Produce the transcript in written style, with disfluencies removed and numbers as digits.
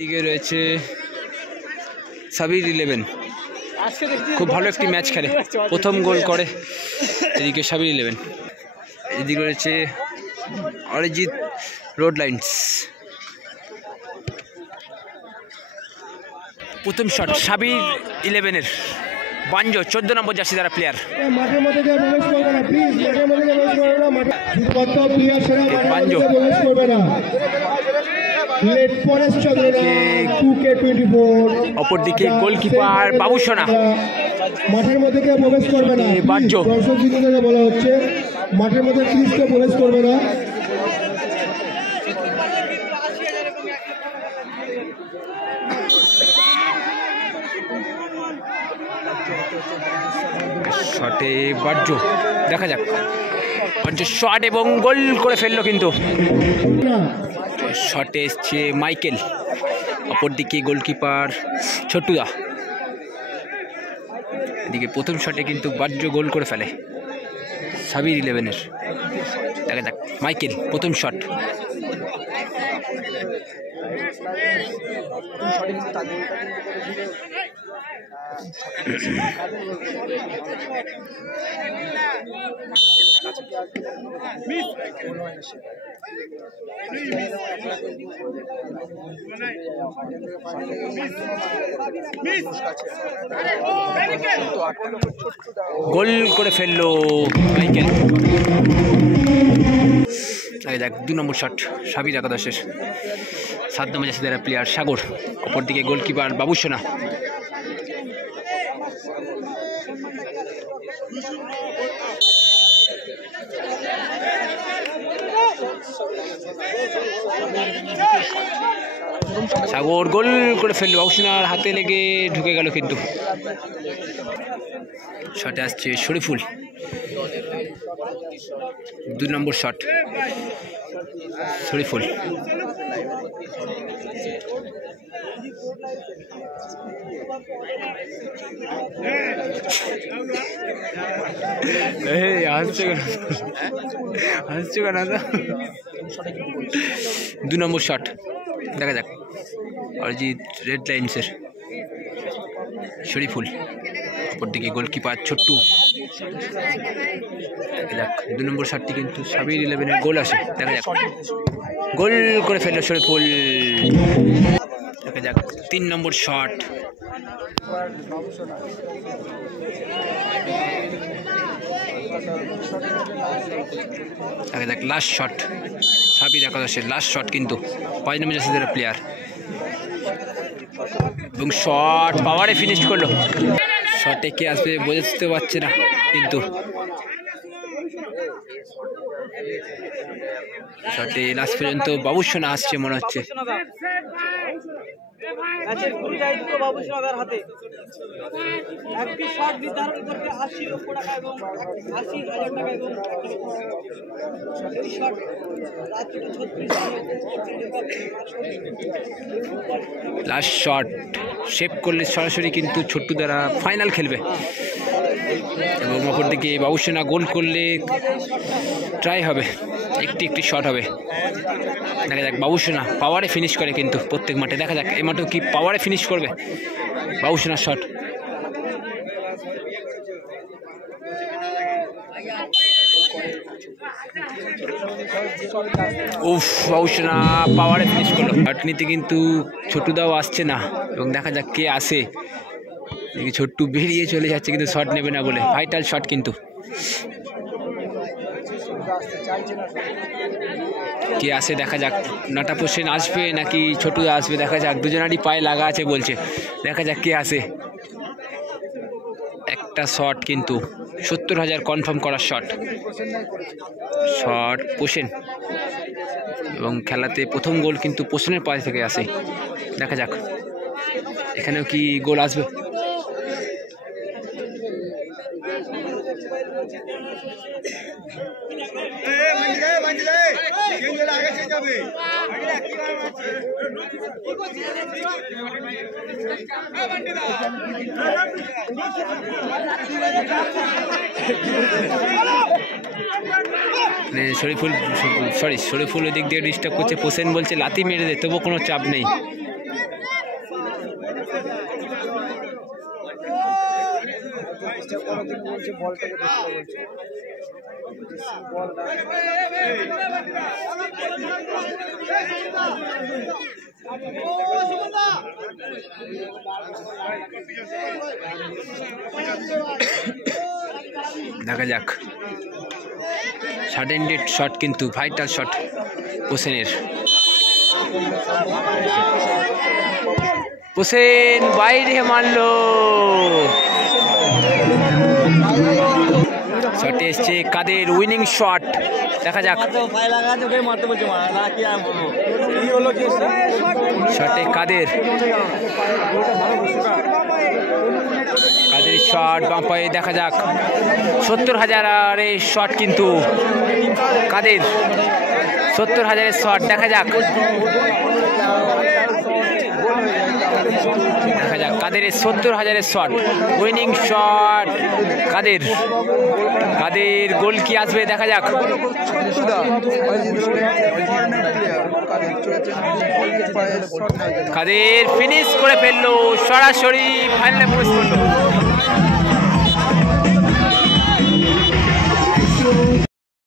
এদিকে রয়েছে সাবির 11, খুব ভালো একটি ম্যাচ খেলে, প্রথম গোল করে এদিকে সাবির 11। এদিকে রয়েছে অরিজিৎ রোড লাইন্স, প্রথম শট সাবির 11-এর বাঞ্জো 14 নম্বর জার্সি দ্বারা প্লেয়ার। বাঞ্জো অপরদিকে গোলকিপার বাবুসোনা, মাঠের মধ্যে কেউ প্রবেশ করবে না, বাঞ্জো বলা হচ্ছে মাঠের মধ্যে প্লিজ কেউ প্রবেশ করবে না। শটে বাঞ্জো, দেখা যাক বাঞ্জো শট এবং গোল করে ফেললো, কিন্তু শটে এসছে মাইকেল, অপরদিকে গোলকিপার ছোট্টুদা। এদিকে প্রথম শটে কিন্তু বাঞ্জো গোল করে ফেলে সাবির 11-এর। দেখা যাক মাইকেল প্রথম শট, গোল করে ফেললো মাইকেল। দেখ 2 নম্বর শট সাবির 11-এর, 7 নম্বর জার্সি দ্বারা প্লেয়ার সাগর, অপরদিকে গোলকিপার বাবুসোনা। সাগর গোল করে ফেললো, বাবুসোনার হাতে লেগে ঢুকে গেল, কিন্তু শটে আসছে শরীফুল, 2 নম্বর শট শরীফুল। হাসছে কেন? 2 নম্বর শট, দেখা যাক অরিজিৎ রেড লাইন্সের শরীফুল, অপরদিকে গোলকিপার ছোট্টু। দেখা যাক 2 নম্বর শটটি কিন্তু সাবির 11-এর গোল আসে, দেখা যাক গোল করে ফেললো শরীফুল। দেখা যাক 3 নম্বর শট, দেখা যাক লাস্ট শট সাবির 11-এর লাস্ট শট, কিন্তু 5 নম্বর জার্সি দ্বারা প্লেয়ার, এবং শট পাওয়ারে ফিনিশ করলো। শটে কে আসবে বুঝতে পারছে না, কিন্তু শটে লাস্ট পর্যন্ত বাবুসোনা আসছে মনে হচ্ছে। লাস্ট শট সেভ করলে সরাসরি কিন্তু ছোট্টু দ্বারা ফাইনাল খেলবে, এবং অপরদিকে বাবুসোনা গোল করলে ট্রাই হবে, একটি শট হবে। দেখা যাক বাবুসোনা পাওয়ারে ফিনিশ করে কিন্তু প্রত্যেক মাঠে, দেখা যাক এই মাঠেও কি পাওয়ারে ফিনিশ করবে বাবুসোনার শট। উফ, বাবুসোনা পাওয়ারে ফিনিশ করলো। শট নিতে কিন্তু ছোট্টুদাও আসছে না, এবং দেখা যাক কে আসে। ছোট্টু বেরিয়ে চলে যাচ্ছে, কিন্তু শট নেবে না বলে, ভাইটাল শট কিন্তু। কে আসে দেখা যাক, নাটা পোষেন আসবে নাকি ছোটুদা আসবে, দেখা যাক। দুজনারই পায়ে লাগা আছে বলছে, দেখা যাক কে আসে। একটা শট কিন্তু 70,000 কনফার্ম করার শট পোষেন, এবং খেলাতে প্রথম গোল কিন্তু পোষেনের পায়ে থেকে আসে। দেখা যাক এখানেও কি গোল আসবে। শরীফুল ওই দিক দিয়ে ডিস্টার্ব করছে, পোসেন বলছে লাথি মেরে দে, তবু কোনো চাপ নেই। দেখা যাক সাডেনডেড শট, কিন্তু ভাইটাল শট হোসেনের। হোসেন বাইরে মারলো, শটে এসছে কাদের, উইনিং শট। দেখা যাক শটে কাদের, কাদের শট বাম পায়ে। দেখা যাক 70,000 শট, কিন্তু কাদের 70,000 শট। দেখা যাক দেখা যাক কাদের 70,000 শট, উইনিং শট কাদের। কাদের গোল কি আসবে দেখা যাক। কাদের ফিনিশ করে ফেললো, সরাসরি ফাইনালে প্রবেশ করলো।